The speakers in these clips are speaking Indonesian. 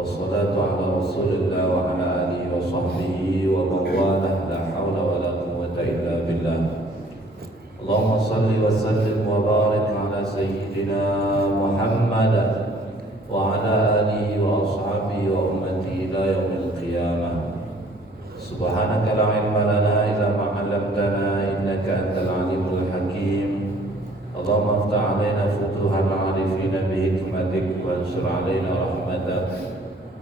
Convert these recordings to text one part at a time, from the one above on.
والصلاة على رسول الله وعلى آله وصحبه ومن والاه لا حول ولا قوة إلا بالله. اللهم صل وسلم وبارك على سيدنا محمد وعلى آله وأصحابه وأمته إلى يوم القيامة. سبحانك لا علم لنا إلا ما علمتنا إنك أنت العليم الحكيم. اللهم افتح علينا فتوح العارفين بحكمتك وانشر علينا رحمتك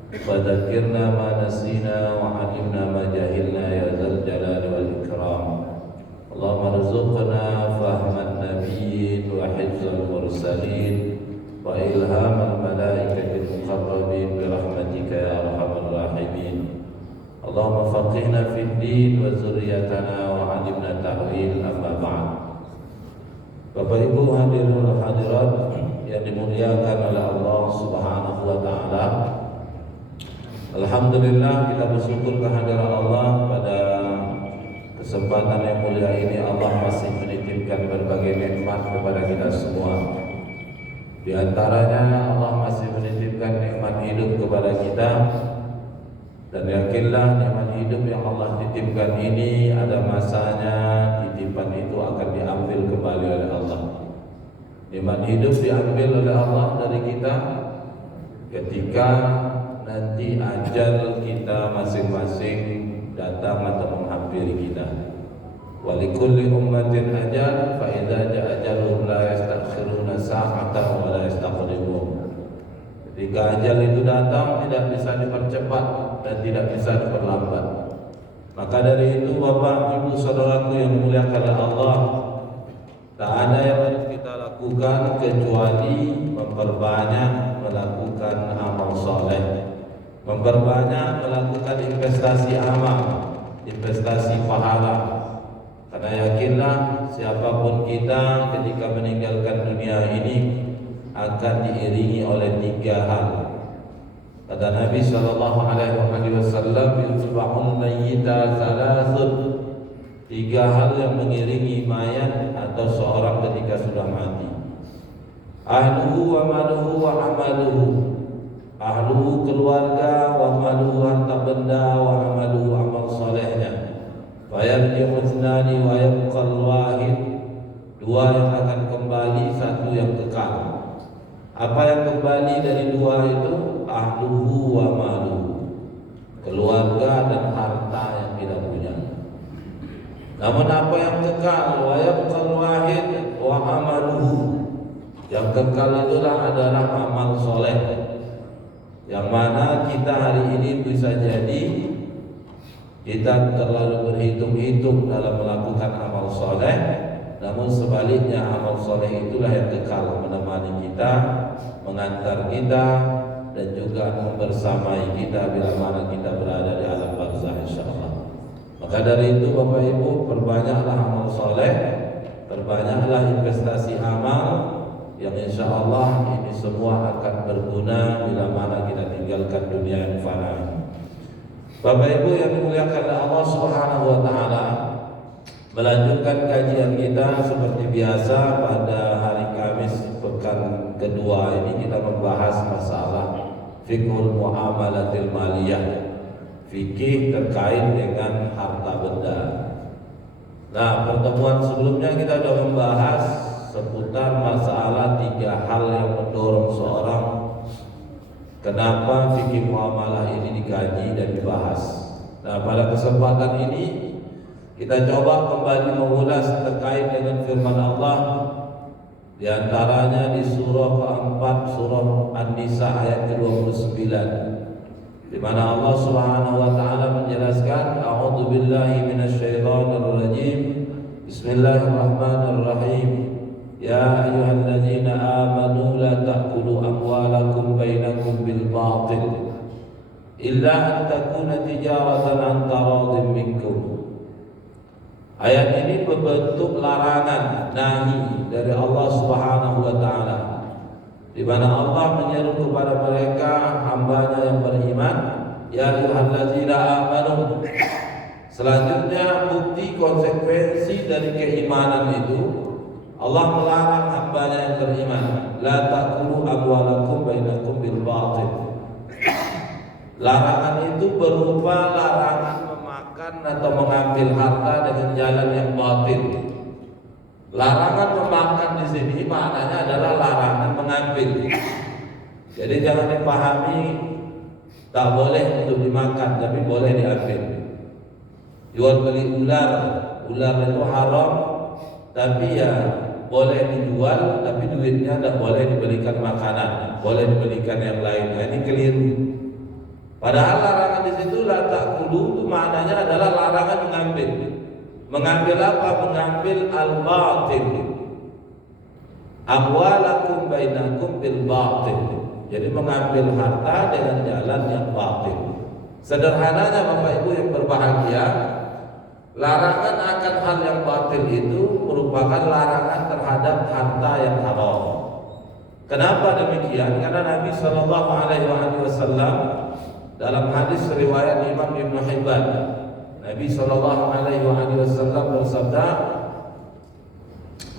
وذكرنا ما نسينا وعلمنا ما جهلنا يا ذا الجلال والإكرام. اللهم ارزقنا فهم النبيين وحفظ المرسلين وإلهام الملائكة المقربين برحمتك يا أرحم الراحمين. اللهم فقهنا في الدين وذريتنا وعلمنا تأويل. أما بعد. Bapak Ibu hadirin dan hadirat yang dimuliakan oleh Allah Subhanahu wa taala. Alhamdulillah, kita bersyukur kehadiran Allah pada kesempatan yang mulia ini. Allah masih menitipkan berbagai nikmat kepada kita semua. Di antaranya Allah masih menitipkan nikmat hidup kepada kita. Dan yakinlah nikmat hidup yang Allah titipkan ini ada masanya, titipan itu akan diambil kembali oleh Allah. Nikmat hidup diambil oleh Allah dari kita ketika nanti ajal kita masing-masing datang atau menghampiri kita. Walikulli ummatin ajal, fa idza jaa ajaluhum la yastakhiruna sa'atan wa la yastaqdimun. Ketika ajal itu datang tidak bisa dipercepat dan tidak bisa diperlambat. Maka dari itu Bapak Ibu saudaraku yang dimuliakan oleh Allah, tak ada yang harus kita lakukan kecuali memperbanyak melakukan amal soleh, memperbanyak melakukan investasi amal, investasi pahala. Karena yakinlah siapapun kita ketika meninggalkan dunia ini akan diiringi oleh 3 hal. Kata Nabi sallallahu alaihi wasallam, "Yutba'ul mayyita thalathun." 3 hal yang mengiringi mayat atau seorang ketika sudah mati. Ahluhu wa maluhu wa amaluhu. Ahluhu keluarga, wa maluhu harta benda, wa amaluhu amal solehnya. Fa yarji'u ithnani wa yabqal wahid. 2 yang akan kembali, 1 yang kekal. Apa yang kembali dari 2 itu? Ahluhu wa maluhu, keluarga dan harta yang tidak punya. Namun apa yang kekal? Wa yabqal wahid wa amaluhu. Yang kekal itulah adalah amal soleh, yang mana kita hari ini bisa jadi kita terlalu berhitung-hitung dalam melakukan amal soleh. Namun sebaliknya amal soleh itulah yang kekal menemani kita, mengantar kita, dan juga membersamai kita bila mana kita berada di alam barzah insyaallah. Maka dari itu Bapak Ibu, perbanyaklah amal soleh, perbanyaklah investasi amal, yang insyaallah ini semua akan berguna bila mana kita tinggalkan dunia yang fana. Bapak Ibu yang dimuliakan oleh Allah Subhanahu wa taala, melanjutkan kajian kita seperti biasa pada hari Kamis pekan kedua ini kita membahas masalah fiqhul muamalatil maliyah, fikih terkait dengan harta benda. Nah, pertemuan sebelumnya kita sudah membahas seputar masalah 3 hal yang mendorong seorang kenapa fikih muamalah ini dikaji dan dibahas. Nah, pada kesempatan ini kita coba kembali mengulas terkait dengan firman Allah, di antaranya di surah keempat, surah An-Nisa ayat ke-29, di mana Allah Subhanahu wa taala menjelaskan, A'udzu billahi minasyaitonir rajim. Bismillahirrahmanirrahim. Ya ayyuhalladzina amanu la ta'kulu amwalakum bainakum bil batil illa an takuna tijaratan an taradin minkum. Ayat ini berbentuk larangan, nahi dari Allah Subhanahu wa taala, di mana Allah menyeru kepada mereka hambanya yang beriman, ya ayyuhallazina amanu. Selanjutnya bukti konsekuensi dari keimanan itu, Allah melarang hambanya yang beriman, la ta'kulu amwalakum bainakum bil batil. Larangan itu berupa larangan memakan atau mengambil harta dengan jalan yang batil. Larangan memakan di sini maknanya adalah larangan mengambil. Jadi jangan dipahami tak boleh untuk dimakan, tapi boleh diambil. Jual beli ular, ular itu haram, tapi ya boleh dijual, tapi duitnya tak boleh dibelikan makanan, boleh dibelikan yang lain. Nah, ini keliru. Padahal larangan di situ la ta'kulu itu maknanya adalah larangan mengambil. Mengambil apa? Mengambil al-batil. Amwalakum bainakum bil batil. Jadi mengambil harta dengan jalan yang batil. Sederhananya Bapak Ibu yang berbahagia, larangan akan hal yang batil itu merupakan larangan terhadap harta yang haram. Kenapa demikian? Karena Nabi Shallallahu Alaihi Wasallam dalam hadis riwayat Imam Ibn Hibban, Nabi Shallallahu Alaihi Wasallam bersabda,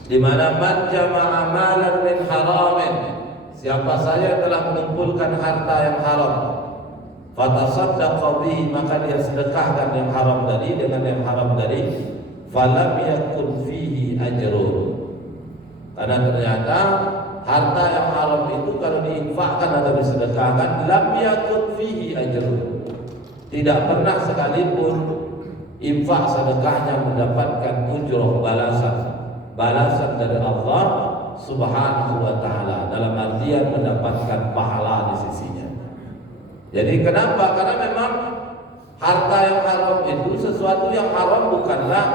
di mana man jama'a amalan min haramin, siapa saja telah mengumpulkan harta yang haram, fatasaddaqa bihi, maka dia sedekahkan yang haram tadi dengan yang haram tadi, falam yakun fihi ajrun. Karena ternyata harta yang haram itu kalau diinfakkan atau disedekahkan, lam yakun fihi ajrun. Tidak pernah sekalipun infak sedekahnya mendapatkan ujroh, balasan dari Allah Subhanahu wa taala, dalam artian mendapatkan pahala di sisinya. Jadi kenapa? Karena memang harta yang haram itu sesuatu yang haram bukanlah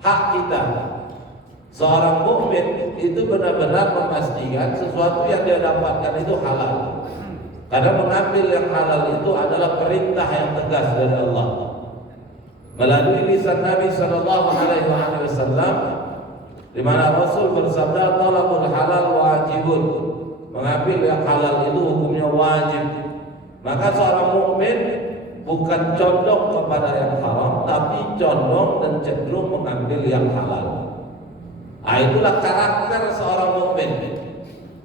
hak kita. Seorang mukmin itu benar-benar memastikan sesuatu yang dia dapatkan itu halal. Karena mengambil yang halal itu adalah perintah yang tegas dari Allah. Melalui lisan Nabi Sallallahu Alaihi Wasallam, di mana Rasul bersabda, talabul halal wajibun. Mengambil yang halal itu hukumnya wajib. Maka seorang mukmin bukan condong kepada yang haram, tapi condong dan cenderung mengambil yang halal. Itulah karakter seorang mukmin.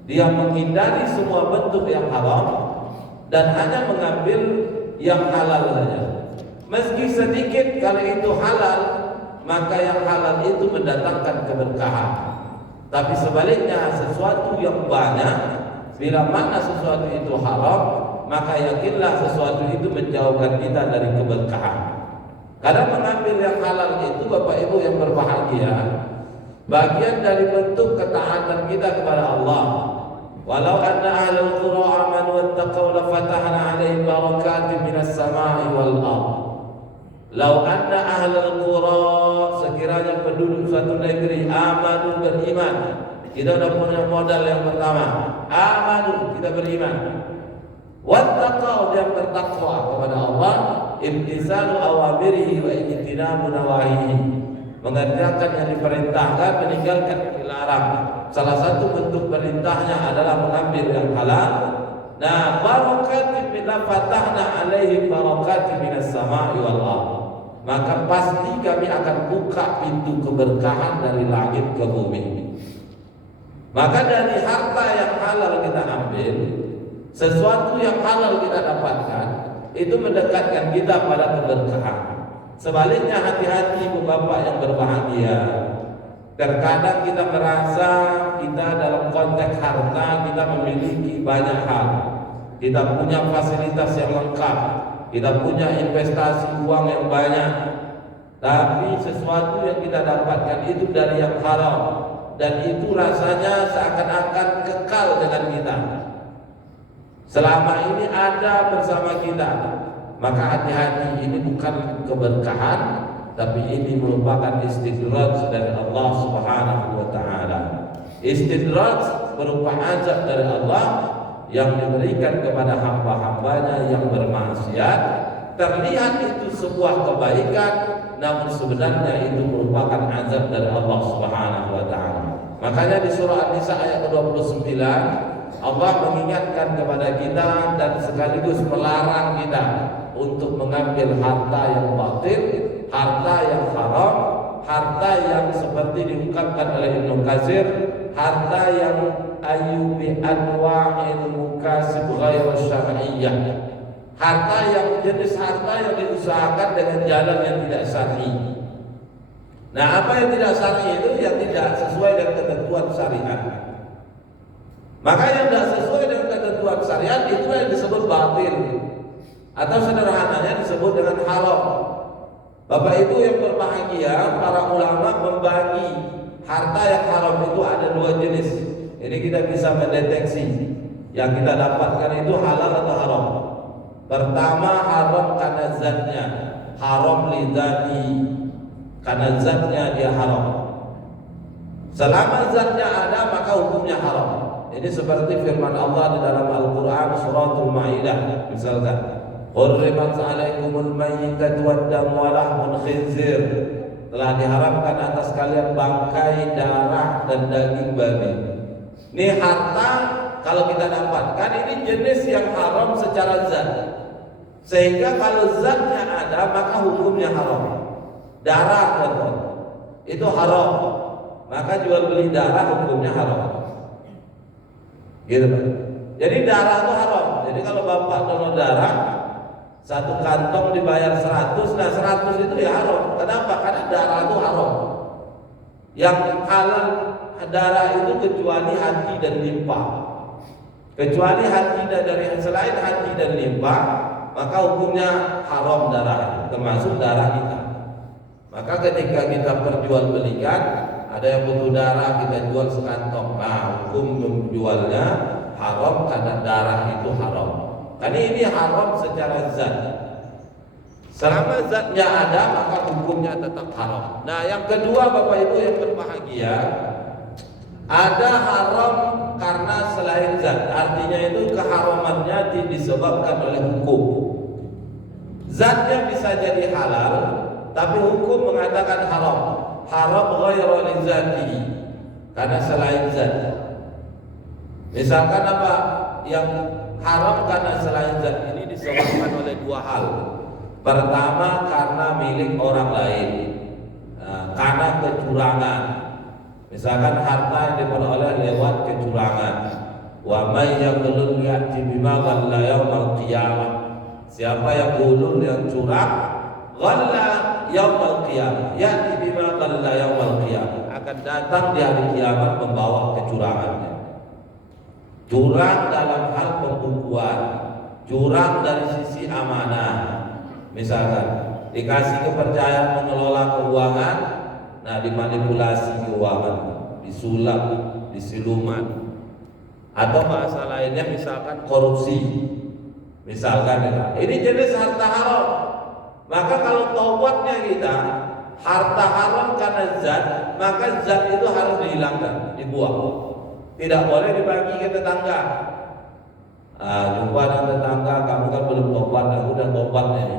Dia menghindari semua bentuk yang haram dan hanya mengambil yang halal saja. Meski sedikit kalau itu halal, maka yang halal itu mendatangkan keberkahan. Tapi sebaliknya sesuatu yang banyak, bila mana sesuatu itu haram, maka yakinlah sesuatu itu menjauhkan kita dari keberkahan. Karena mengambil yang halal itu, Bapak Ibu yang berbahagia, bagian dari bentuk ketaatan kita kepada Allah. Walau anna ahlul qura amanu wattaqaw la fatahna 'alaihim barakatin minas sama'i wal ardh. Lau anna ahlul qura, sekiranya penduduk suatu negeri amanu, beriman. Kita sudah punya modal yang pertama, amanu, kita beriman. Wattaqaw, dia bertakwa kepada Allah, imtisalu awamirihi wa ijtinabu nawahihi, mengerjakan yang diperintahkan, meninggalkan yang dilarang. Salah satu bentuk perintahnya adalah mengambil yang halal. Nah, barakatin minna fatahna alaihim barakatin minas sama'i wal ardh. Maka pasti kami akan buka pintu keberkahan dari langit ke bumi. Maka dari harta yang halal kita ambil, sesuatu yang halal kita dapatkan, itu mendekatkan kita pada keberkahan. Sebaliknya hati-hati Bapak yang berbahagia. Terkadang kita merasa kita dalam konteks harta kita memiliki banyak hal. Kita punya fasilitas yang lengkap, kita punya investasi uang yang banyak. Tapi sesuatu yang kita dapatkan itu dari yang haram, dan itu rasanya seakan-akan kekal dengan kita. Selama ini ada bersama kita. Maka hati-hati, ini bukan keberkahan, tapi ini merupakan istidraj dari Allah Subhanahu wa taala. Istidraj berupa azab dari Allah yang diberikan kepada hamba-hambanya yang bermaksiat. Terlihat itu sebuah kebaikan, namun sebenarnya itu merupakan azab dari Allah Subhanahu wa taala. Makanya di surah An-Nisa ayat 29 Allah mengingatkan kepada kita dan sekaligus melarang kita untuk mengambil harta yang batil, harta yang haram, harta yang seperti diungkapkan oleh Ibnu Katsir, harta yang ayyubi anwa'il mukasib ghairu syar'iyyah, Harta yang jenis harta yang diusahakan dengan jalan yang tidak syar'i. Nah, apa yang tidak syar'i itu yang tidak sesuai dengan ketentuan syariat. Maka yang tidak sesuai dengan ketentuan syariat itu yang disebut batil, atau sederhananya disebut dengan haram. Bapak Ibu yang berbahagia, para ulama membagi harta yang haram itu ada dua jenis. Ini kita bisa mendeteksi yang kita dapatkan itu halal atau haram. Pertama, haram karena zatnya, haram lidzati, karena zatnya dia haram. Selama zatnya ada maka hukumnya haram. Ini seperti firman Allah di dalam Al-Quran suratul Maidah, misalkan hurrimat alaikumul mayyitatu wad-damu wa lahmul khinzir, telah diharamkan atas kalian bangkai, darah dan daging babi. Ini harta kalau kita dapatkan ini jenis yang haram secara zat, sehingga kalau zatnya ada maka hukumnya haram. Darah contoh itu haram, maka jual beli darah hukumnya haram. Gitu Pak. Jadi darah itu haram. Jadi kalau bapak donor darah satu kantong dibayar 100, nah 100 itu ya haram. Kenapa? Karena darah itu haram. Yang halal darah itu kecuali hati dan limpa. Kecuali hati dari selain hati dan limpa, maka hukumnya haram darah, termasuk darah kita. Maka ketika kita perjualbelikan, ada yang butuh darah kita jual sekantong. Nah, hukum menjualnya haram karena darah itu haram. Karena ini haram secara zat. Selama zatnya ada maka hukumnya tetap haram. Nah, yang kedua Bapak Ibu yang berbahagia, ada haram karena selain zat. Artinya itu keharamannya disebabkan oleh hukum. Zatnya bisa jadi halal, tapi hukum mengatakan haram. Haram ghairu lizati, karena selain zat. Misalkan apa yang haram karena selain zat ini disebabkan oleh dua hal. Pertama karena milik orang lain, karena kecurangan. Misalkan harta yang diperoleh lewat kecurangan. Wa may yaghlul ya'ti bima ghalla yaumal qiyamah. Siapa yang gulul, yang curang, ghalla yaumal qiyamah, ya'ti bima ghalla yaumal qiyamah, akan datang di hari kiamat membawa kecurangannya. Curang dalam hal pembukuan, curang dari sisi amanah. Misalkan dikasih kepercayaan mengelola keuangan, nah dimanipulasi keuangan, disulap, disiluman. Atau bahasa lainnya misalkan korupsi. Misalkan ini jenis harta haram. Maka kalau taubatnya kita harta haram karena zat, maka zat itu harus dihilangkan, dibuang. Tidak boleh dibagi ke tetangga. Jumpa dengan tetangga, kamu kan belum taubat, aku udah taubat ini.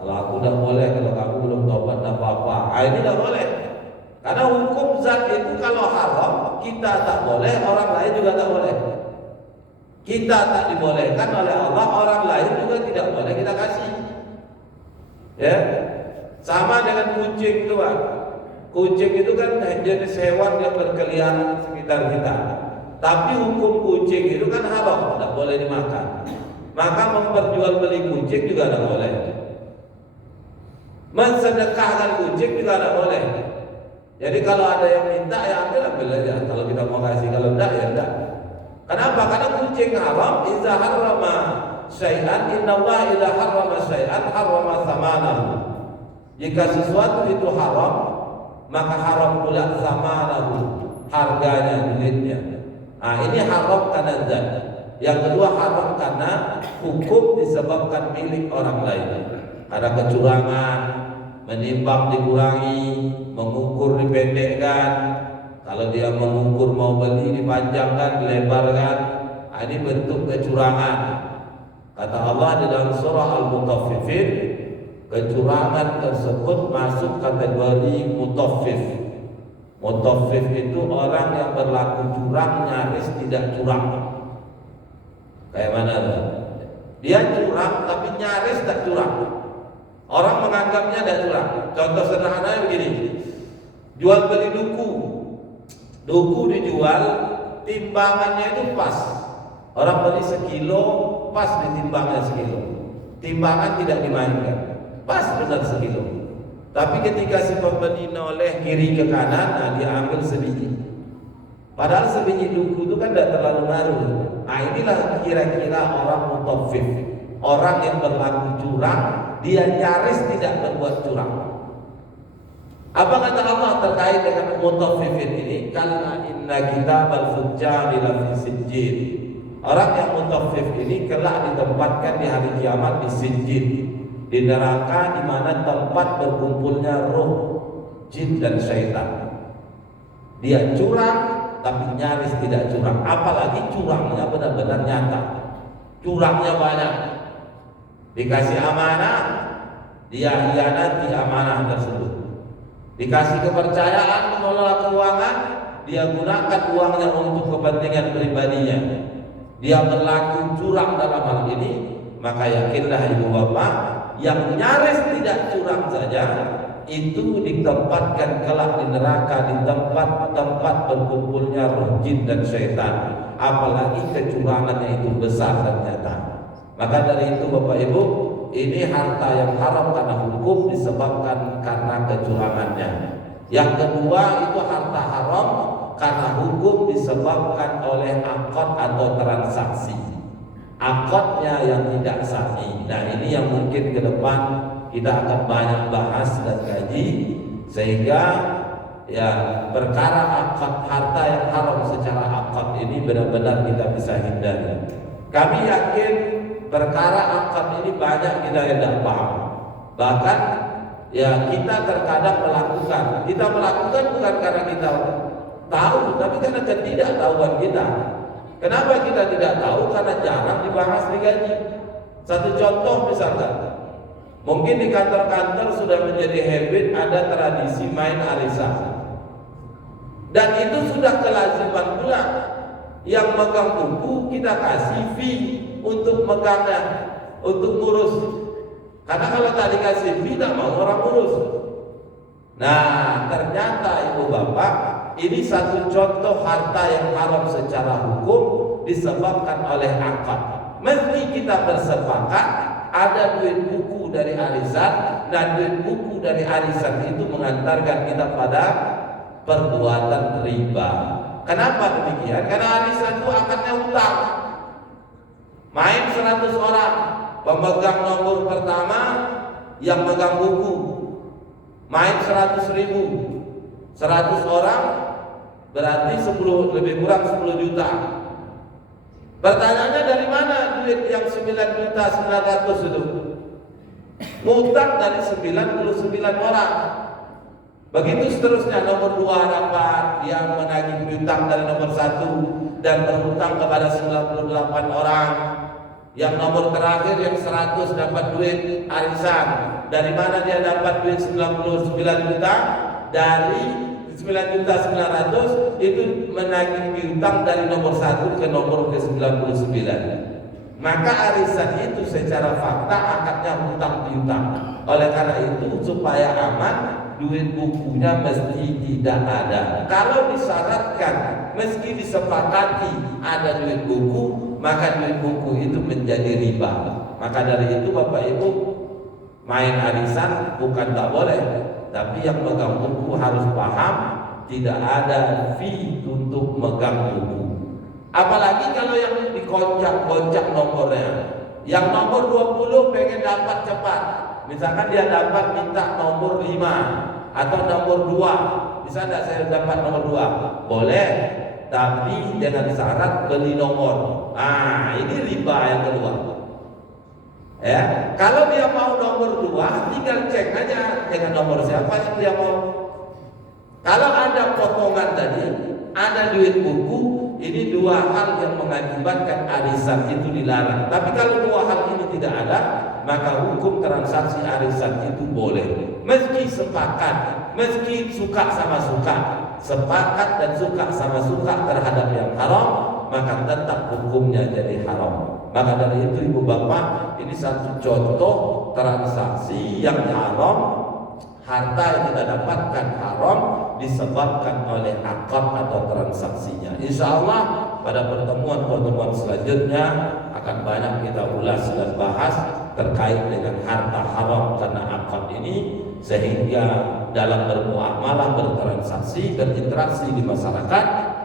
Kalau aku udah boleh, kalau kamu belum taubat tidak apa-apa. Ini tidak boleh. Karena hukum zat itu kalau haram kita tak boleh, orang lain juga tak boleh. Kita tak dibolehkan oleh Allah, orang lain juga tidak boleh kita kasih. Ya, sama dengan kucing itu Pak. Kucing itu kan jenis hewan yang berkeliaran di sekitar kita. Tapi hukum kucing itu kan haram, tidak boleh dimakan. Maka memperjualbeli kucing juga tidak boleh. Mensedekahkan kucing juga tidak boleh. Jadi kalau ada yang minta ya ambil aja. Kalau kita mau kasih, kalau tidak ya tidak. Kenapa? Karena kucing haram. Iza harrama syai'an, innallaha idza harrama syai'an harrama thamanahu. Jika sesuatu itu haram, maka haram pula thamanahu, harganya, duitnya. Ini haram karena zat. Yang kedua haram karena hukum disebabkan milik orang lain. Ada kecurangan, menimbang dikurangi, mengukur dipendekkan. Kalau dia mengukur mau beli dipanjangkan, dilebarkan, ini bentuk kecurangan. Kata Allah di dalam surah Al-Mutaffifin, kecurangan tersebut masuk kategori mutaffif. Mutaffif itu orang yang berlaku curang nyaris tidak curang. Kayak mana tuh? Dia curang tapi nyaris tak curang. Orang menganggapnya tidak curang. Contoh sederhananya begini, jual beli duku. Duku dijual, timbangannya itu pas. Orang beli sekilo, pas ditimbangnya sekilo. timbangan tidak dimainkan, pas benar sekilo. Tapi ketika si pembeli noleh kiri ke kanan, nah dia ambil sebiji. Padahal sebiji duku itu kan tidak terlalu ngaruh. Nah inilah kira-kira orang mutaffif, orang yang berlaku curang, dia nyaris tidak berbuat curang. Apa kata Allah terkait dengan mutaffifin ini? Kalla inna kitabal fujjari lafi sijjin. Orang yang mutaffif ini kelak ditempatkan di hari kiamat di sijjin, di neraka di mana tempat berkumpulnya roh, jin dan syaitan. Dia curang tapi nyaris tidak curang, apalagi curangnya benar-benar nyata. Curangnya banyak. Dikasih amanah, dia hianati amanah tersebut. Dikasih kepercayaan mengelola keuangan, dia gunakan uangnya untuk kepentingan pribadinya. Dia berlaku curang dalam hal ini. Maka yakinlah ibu bapak, yang nyaris tidak curang saja itu ditempatkan kelak di neraka, di tempat-tempat berkumpulnya roh, jin dan syaitan. Apalagi kecurangannya itu besar dan nyata. Maka dari itu bapak ibu, ini harta yang haram karena hukum disebabkan karena kecurangannya. Yang kedua itu harta haram karena hukum disebabkan oleh akad atau transaksi. Akadnya yang tidak sahih. Nah ini yang mungkin ke depan kita akan banyak bahas dan kaji, sehingga ya perkara akad harta yang haram secara akad ini benar-benar kita bisa hindari. Kami yakin perkara akad ini banyak kita yang tidak paham. Bahkan ya kita terkadang melakukan. Kita melakukan bukan karena kita tahu, tapi karena ketidaktahuan kita. Kenapa kita tidak tahu? Karena jarang dibahas di gaji. Satu contoh misalkan, mungkin di kantor-kantor sudah menjadi habit ada tradisi main arisan. Dan itu sudah kelaziman pula. Yang megang buku kita kasih fee untuk megangnya, untuk ngurus. Karena kalau tak dikasih fee tidak mau orang ngurus. Nah ternyata ibu bapak, ini satu contoh harta yang haram secara hukum disebabkan oleh akad. Meski kita bersepakat ada duit buku dari arisan, dan duit buku dari arisan itu mengantarkan kita pada perbuatan riba. Kenapa demikian? Karena arisan itu akadnya hutang. Main 100 orang, pemegang nomor pertama yang megang buku, main 100.000, 100 orang berarti 10, lebih kurang 10 juta. Pertanyaannya dari mana duit yang 9.900.000 itu? Ngutang dari 99 orang. Begitu seterusnya, nomor 2 dapat, yang menagih hutang dari nomor 1 dan berhutang kepada 98 orang. Yang nomor terakhir yang 100 dapat duit arisan. Dari mana dia dapat duit 99 juta? Dari 9.900.000 itu menagih hutang dari nomor 1 ke nomor ke-99. Maka arisan itu secara fakta akadnya hutang piutang. Oleh karena itu supaya aman, duit bukunya mesti tidak ada. Kalau disyaratkan meski disepakati ada duit buku, maka duit buku itu menjadi riba. Maka dari itu Bapak Ibu, main arisan bukan tak boleh, tapi yang megang buku harus paham tidak ada fee untuk megang buku. Apalagi kalau yang dikoncak-koncak nomornya. Yang nomor 20 pengen dapat cepat. Misalkan dia dapat minta nomor 5 atau nomor 2. Bisa tidak saya dapat nomor 2? Boleh, tapi dengan syarat beli nomor. Nah, ini riba yang kedua. Ya, kalau dia mau nomor 2, tinggal cek aja dengan nomor siapa yang dia mau. Kalau ada potongan tadi, ada duit buku, ini 2 hal yang mengakibatkan arisan itu dilarang. Tapi kalau 2 hal ini tidak ada, maka hukum transaksi arisan itu boleh. Meski sepakat, meski suka sama suka, sepakat dan suka sama suka terhadap yang haram, maka tetap hukumnya jadi haram. Maka dari itu ibu bapak, ini satu contoh transaksi yang haram. Harta yang kita dapatkan haram disebabkan oleh akad atau transaksinya. Insya Allah pada pertemuan-pertemuan selanjutnya akan banyak kita ulas dan bahas terkait dengan harta haram karena akad ini, sehingga dalam bermuamalah, bertransaksi, berinteraksi di masyarakat,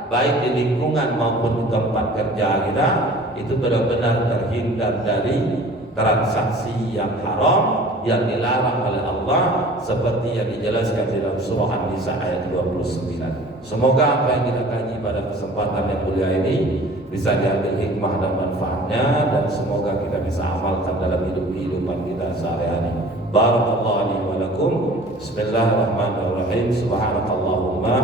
baik di lingkungan maupun di tempat kerja kita, itu benar-benar terhindar dari transaksi yang haram yang dilarang oleh Allah seperti yang dijelaskan di dalam surah An-Nisa ayat 29. Semoga apa yang kita kaji pada kesempatan yang mulia ini bisa diambil hikmah dan manfaatnya, dan semoga kita bisa amalkan dalam kehidupan kita sehari-hari. Barakallahu li wa lakum. Bismillahirrahmanirrahim. Subhanakallahumma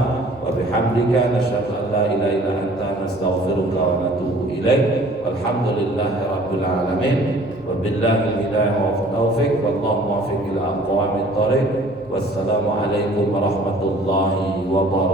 wa bihamdika nasyhadu an la ilaha illa anta nastaghfiruka wa natubu ilaik. Walhamdulillahi rabbil alamin. Wabillahi hidayah wa taufiq, wallahu muwaffiq ila aqwamit thariq. Wassalamu alaikum warahmatullahi wabarakatuh.